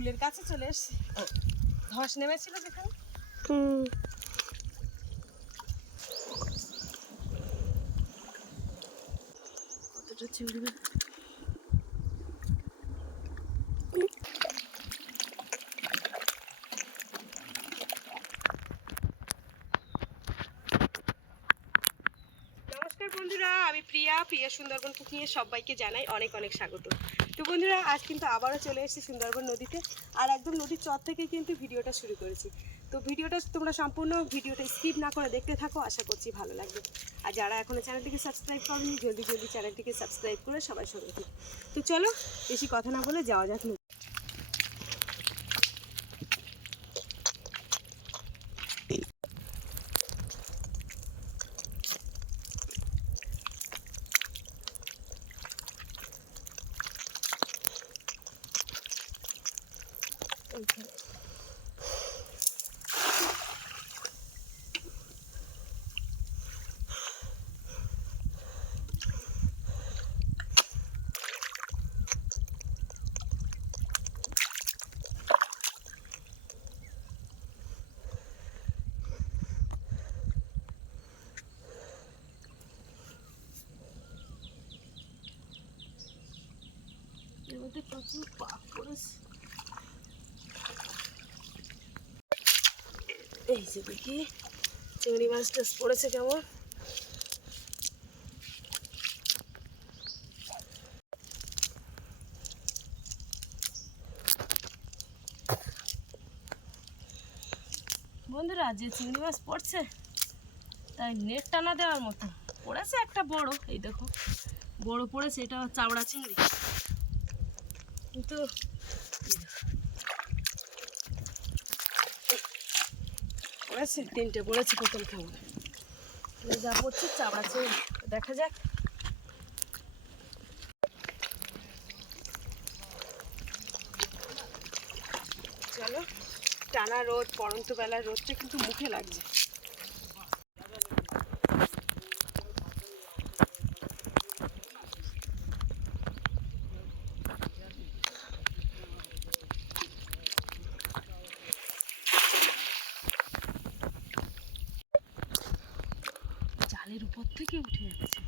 ফুলের কাছে চলে এসছি। ধস নেমেছিল যেখানে। হুম। কতটা চিংড়ি মাছ নমস্কার বন্ধুরা আমি প্রিয়া প্রিয়া সুন্দরবন কুকিংয়ে সবাইকে জানাই অনেক অনেক স্বাগত। তো বন্ধুরা, আজ কিন্তু আবারও চলে এসেছি সুন্দরবন নদীতে আর একদম নদীর চর থেকে কিন্তু ভিডিওটা শুরু করেছি। তো ভিডিওটা তোমরা সম্পূর্ণ ভিডিওটা স্কিপ না করে দেখতে থাকো, আশা করছি ভালো লাগবে। আর যারা এখনও চ্যানেলটিকে সাবস্ক্রাইব করেনি, জলদি জলদি চ্যানেলটিকে সাবস্ক্রাইব করে সবাই সঙ্গে তো চলো, বেশি কথা না বলে যাওয়া যাক ok এই যে দেখি, চিংড়ি মাছ টাছ পড়েছে কেমন? বন্ধুরা, যে চিংড়ি মাছ পড়ছে, তাই নেট টানা দেওয়ার মতো। পড়েছে একটা বড়, এই দেখো। বড় পড়েছে, এটা চাবড়া চিংড়ি। কিন্তু পড়েছে তিনটে পড়েছে প্রথম খাবার যা পড়ছে, চাপ আছে, দেখা যাক। চলো, টানা রোদ পরন্ত বেলার রোদটা কিন্তু মুখে লাগছে। জালের উপর থেকে উঠে যাচ্ছে।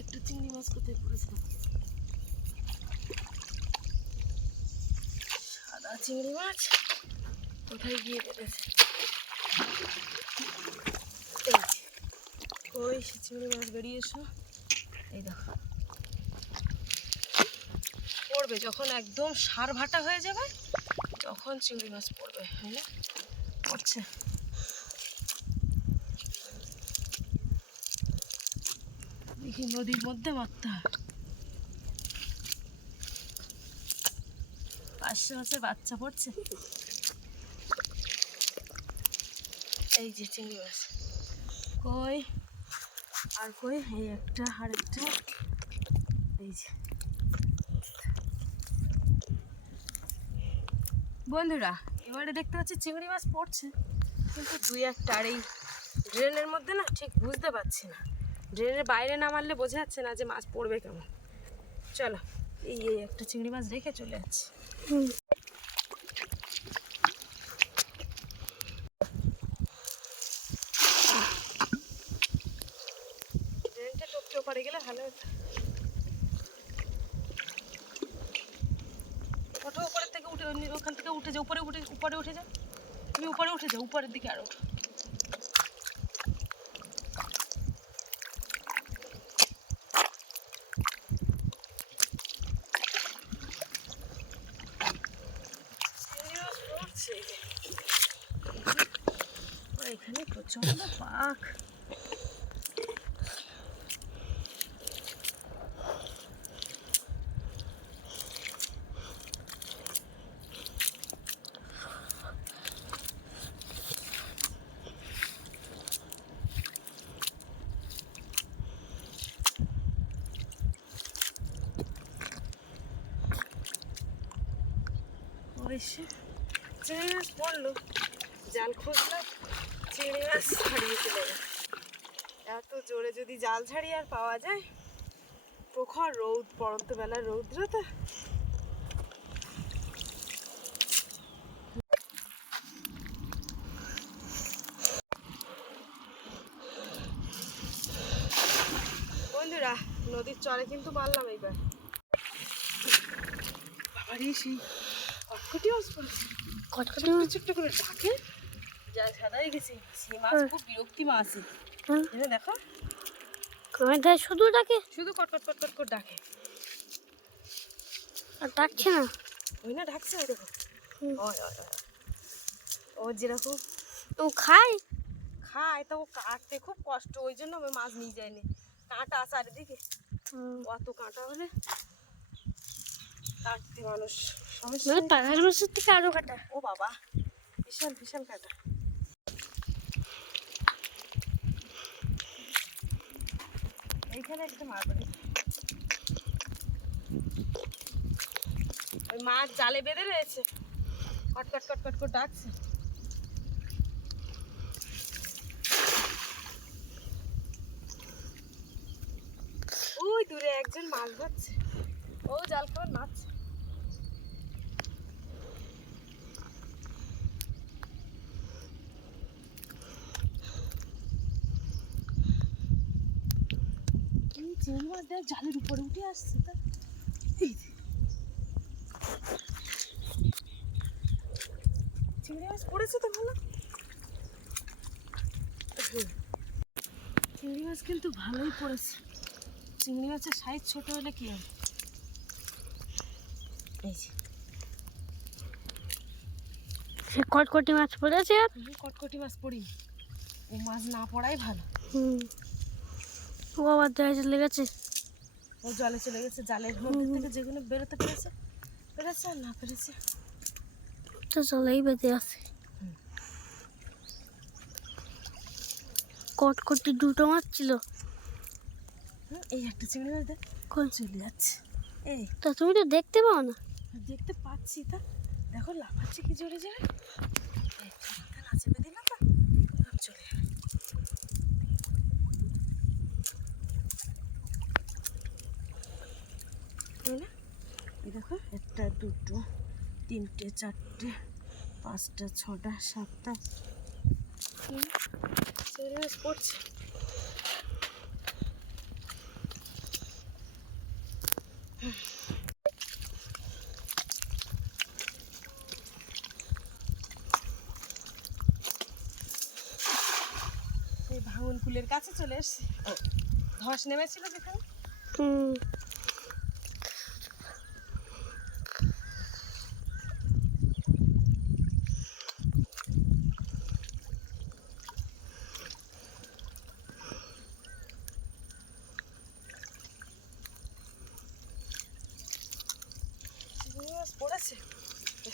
একটা চিংড়ি মাছ কোথায় পড়েছে? সাদা চিংড়ি মাছ কোথায় গিয়ে যে, ওই সে চিংড়ি মাছ বেরিয়ে এসো। এই দেখো। পড়বে যখন একদম সার ভাটা হয়ে যাবে তখন চিংড়ি মাছ পড়বে হ্যাঁ পড়ছে দেখি নদীর মধ্যে মারতে হবে পাঁচশো মাসের বাচ্চা পড়ছে। এই যে চিংড়ি মাছ। কই? আর কই? এই একটা আর একটা এই যে। বন্ধুরা, এবারে দেখতে পাচ্ছি চিংড়ি মাছ পড়ছে, কিন্তু দুই একটা আর এই ড্রেনের মধ্যে না ঠিক বুঝতে পারছি না। ড্রেনের বাইরে না মারলে বোঝা যাচ্ছে না যে মাছ পড়বে কেমন। চলো, এই একটা চিংড়ি মাছ রেখে চলে যাচ্ছি হুম ড্রেনটা টপকে ওপারে গেলে ভালো হতো ওঠো উপরের থেকে উঠে ওই- ওখান থেকে উঠে যাও, উপরে উঠে উপরে উঠে যাও। তুমি উপরে উঠে যাও, উপরের দিকে আর ওঠো চিংড়ি মাছ পড়ছে এই যে। আর এখানে প্রচণ্ড পাক অবশ্যই চিংড়ি মাছ পড়ল জাল খুঁজলাম চিংড়ি মাছ হারিয়ে চলে এত জোরে যদি জাল ছাড়ি আর পাওয়া যায়, প্রখর রৌদ পরন্ত বেলার রৌদ্র তো বন্ধুরা, নদীর চরে কিন্তু মারলাম এইবার। বাবারে সেই কটকটি মাছ কটকটি ছোট্ট করে ডাকে। যা সাদাই গেছে। সেই মাছ হ্যাঁ। খুব বিরক্তি মাছ হ্যাঁ দেখো। গায়ে শুধু ডাকে? শুধু কটকট কটকট করে ডাকে। আর ডাকছে না? ওই না ডাকছে ওই দেখো। ও যেরকম। ও খায়? খায় তো ও কাটতে খুব কষ্ট। ওই জন্য আমি মাছ নিয়ে যাইনি। কাঁটা চারিদিকে। হুম। অত কাঁটা হলে কাটতে মানুষ। সমস্যা মানে নেই। থেকে আরও কাটা। ও বাবা বিশাল বিশাল কাঁটা। এইখানে একটা মাছ ওই মাছ জালে বেঁধে রয়েছে। কট কট কট কট করে ডাকছে। ওই দূরে একজন মাছ ধরছে। ও জাল খাবার মাছ কি চিংড়ি মাছ দেখ জালের উপরে উঠে আসছে তা। এই। চিংড়ি মাছ পড়েছে তো ভালো? চিংড়ি মাছ কিন্তু ভালোই পড়েছে। চিংড়ি মাছের সাইজ ছোট হলে কি হবে? এই যে। সে কটকটি মাছ পড়েছে? কটকটি মাছ পড়ি। ও মাছ না পড়াই ভালো। হুম। ও আবার লেগেছে? ও জলে চলে গেছে জালের মধ্যে থেকে যেগুলো বেরোতে পেরেছে পেরেছে আর না পেরেছে। তো জলেই বেঁধে আছে। কটকটি দুটো মাছ ছিল। হুম, এই একটা চিংড়ি মাছ দেখ কই? চলে যাচ্ছে। এই। তো তুমি তো দেখতে পাও না। দেখতে পাচ্ছি তা। দেখো লাফাচ্ছে কি জোরে জোরে এই, মাথা না চেপে দিলে তো এরকম চলে যাবে তাই না এই দেখো একটা দুটো, তিনটে, চারটে, পাঁচটা, ছটা, সাতটা। পড়ছে ভাঙন কুলের কাছে চলে এসছি। ধস নেমেছিল যেখানে। পড়েছে?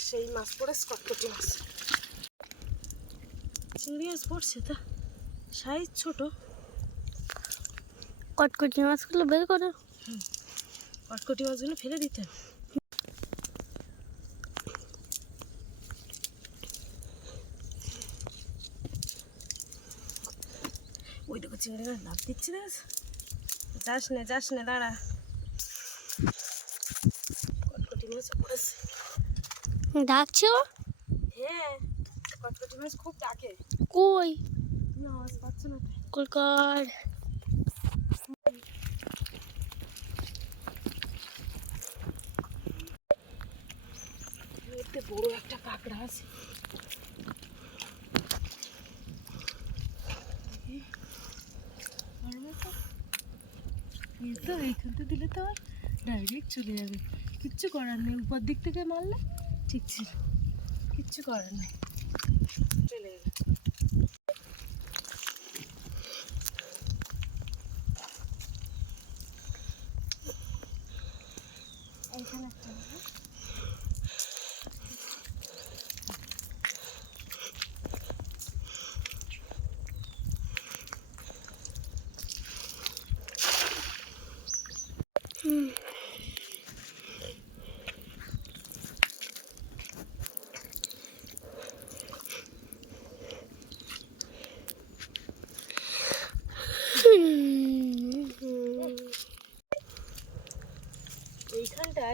সেই মাছ পড়েছে কতটি মাছ? চিংড়ি মাছ পড়ছে তা? সাইজ ছোট। কটকটি মাছগুলো বের করো। কটকটি মাছগুলো ফেলে দিতে। ওই দেখো চিংড়ি মাছ লাভ দিচ্ছে দেখ যাস নে যাস নে দাঁড়া। কটকটি মাছ পড়েছে। ডাকছে হ্যাঁ কটকটি মাছ খুব ডাকে। কই? তুমি আওয়াজ পাচ্ছ না তাই। কলকার এতে বড় একটা কাঁকড়া আছে। তো? এই দিলে তো ডাইরেক্ট চলে যাবে। কিচ্ছু করার নেই উপর দিক থেকে মারলে? ঠিক ছিল কিচ্ছু করার নেই। চলে যাবে এইখানে একটা আছে।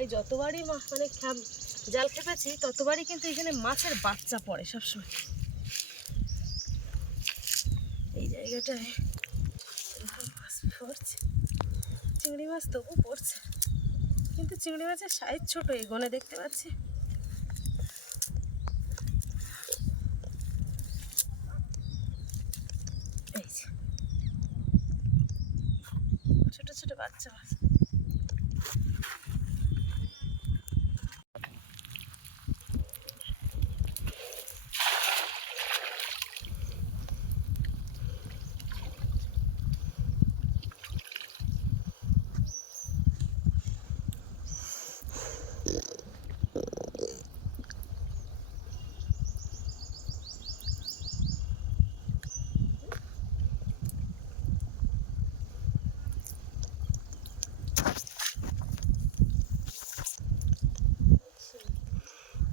প্রায় যতবারই মানে জাল খেপেছি, ততবারই কিন্তু এখানে মাছের বাচ্চা পড়ে সবসময়। এই জায়গাটায় চিংড়ি মাছ তবু পড়ছে। কিন্তু চিংড়ি মাছের সাইজ ছোট এগোনে দেখতে পাচ্ছি। ছোট ছোট বাচ্চা মাছ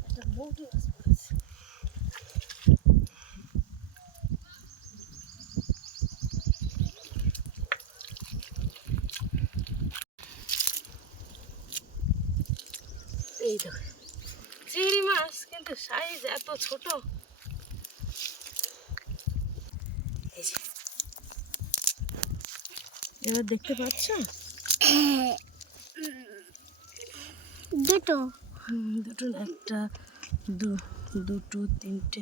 একটা মৌটি মাছ পড়েছে দেখো চিংড়ি মাছ কিন্তু সাইজ এত ছোট। এবার দেখতে পাচ্ছ? দুটো। দুটো একটা দু দুটো তিনটে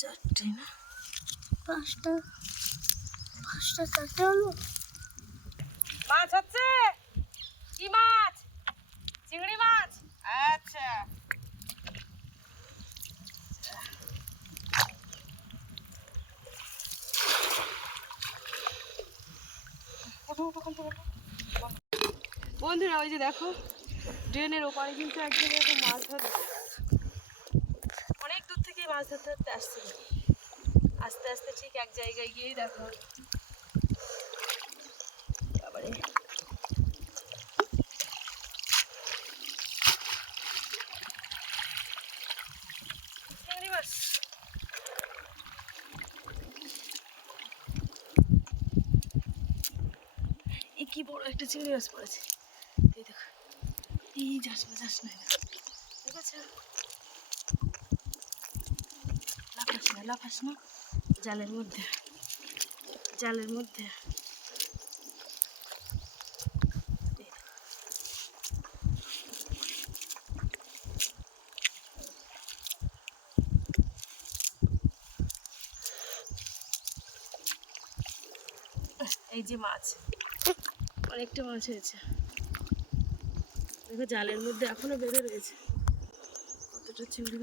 চারটে না? পাঁচটা। পাঁচটা চারটে হলো। মাছ হচ্ছে? কি মাছ চিংড়ি মাছ আচ্ছা বন্ধুরা, ওই যে দেখো, ড্রেনের ওপারে কিন্তু একদম এরকম মাছ ধরতে অনেক দূর থেকে মাছ ধরতে ধরতে আসছিল আস্তে আস্তে ঠিক এক জায়গায় গিয়েই দেখো চিংড়ি মাছ এই কি বড় একটা চিংড়ি মাছ পড়েছে। এই দেখো, এই যাস না যাস না ঠিক আছে? লাফাস না লাফাস না। জালের মধ্যে জালের মধ্যে। এই যে মাছ। অনেকটা মাছ হয়েছে। দেখো জালের মধ্যে এখনও বেঁধে রয়েছে। কতটা চিংড়ি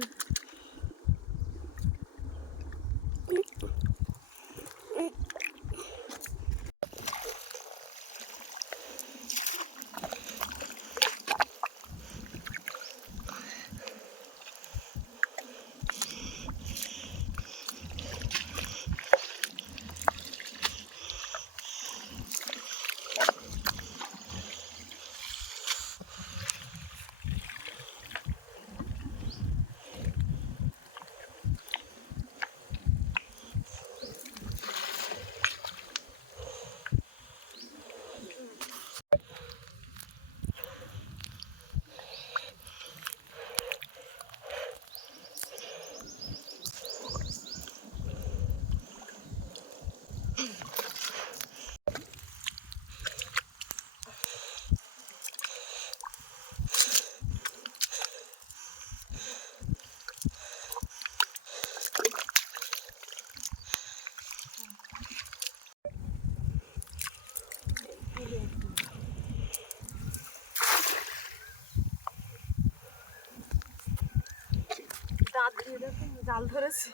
দেখো জাল ধরেছে।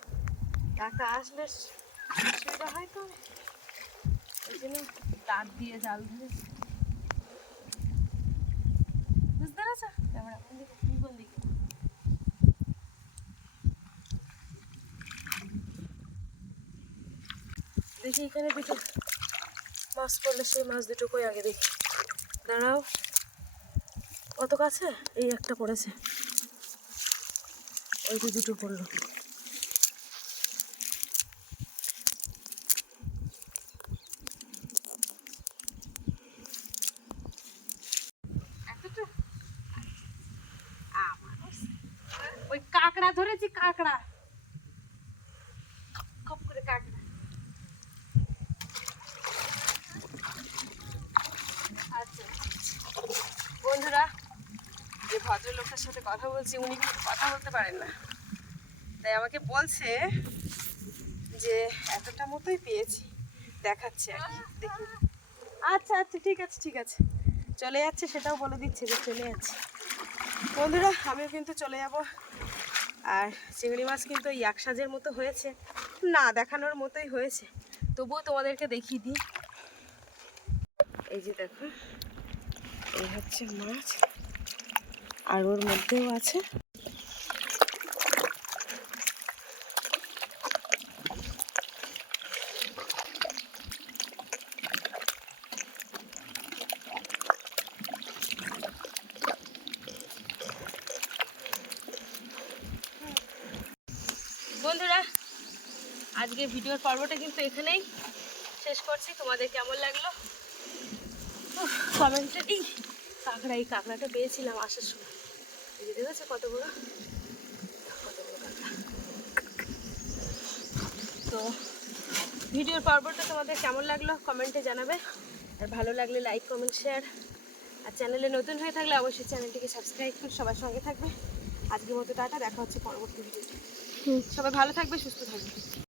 একটা আসলে সুবিধা হয় তো। ওই জন্য দাঁত দিয়ে জাল ধরেছে। বুঝতে পেরেছ? ক্যামেরা কোন দিকে তুমি কোন দিকে দেখি এখানে দুটো মাছ পড়লে সেই মাছ দুটো কই আগে দেখি। দাঁড়াও। কত কাছে এই একটা পড়েছে। ওই যে দুটো পড়ল। ওই কাঁকড়া ধরেছি কাঁকড়া। ভদ্রলোকের সাথে কথা বলছি, উনি কিন্তু কথা বলতে পারেন না। তাই আমাকে বলছে যে, এতটা মতোই পেয়েছি, দেখাচ্ছে আর কি, দেখি। আচ্ছা আচ্ছা ঠিক আছে ঠিক আছে। চলে যাচ্ছে, সেটাও বলে দিচ্ছে যে চলে যাচ্ছে। বন্ধুরা, আমিও কিন্তু চলে যাব। আর চিংড়ি মাছ কিন্তু এই এক সাজের মতো হয়েছে। না, দেখানোর মতোই হয়েছে। তবুও তোমাদেরকে দেখিয়ে দিই। এই যে দেখো, এই হচ্ছে মাছ। আর ওর মধ্যেও আছে। বন্ধুরা আজকে ভিডিওর পর্বটা কিন্তু এখানেই শেষ করছি। তোমাদের কেমন লাগল? কমেন্টে কাঁকড়া এই কাঁকড়াটা পেয়েছিলাম আসার সময়। এই যে দেখেছ কত বড় কত বড় কাঁকড়া? তো ভিডিওর পর্বটা তোমাদের কেমন লাগল কমেন্টে জানাবে। আর ভালো লাগলে লাইক কমেন্ট শেয়ার। আর চ্যানেলে নতুন হয়ে থাকলে অবশ্যই চ্যানেলটিকে সাবস্ক্রাইব করে সবার সঙ্গে থাকবে। আজকের মতো টাটা দেখা হচ্ছে পরবর্তী ভিডিওতে। সবাই ভালো থাকবে সুস্থ থাকবে।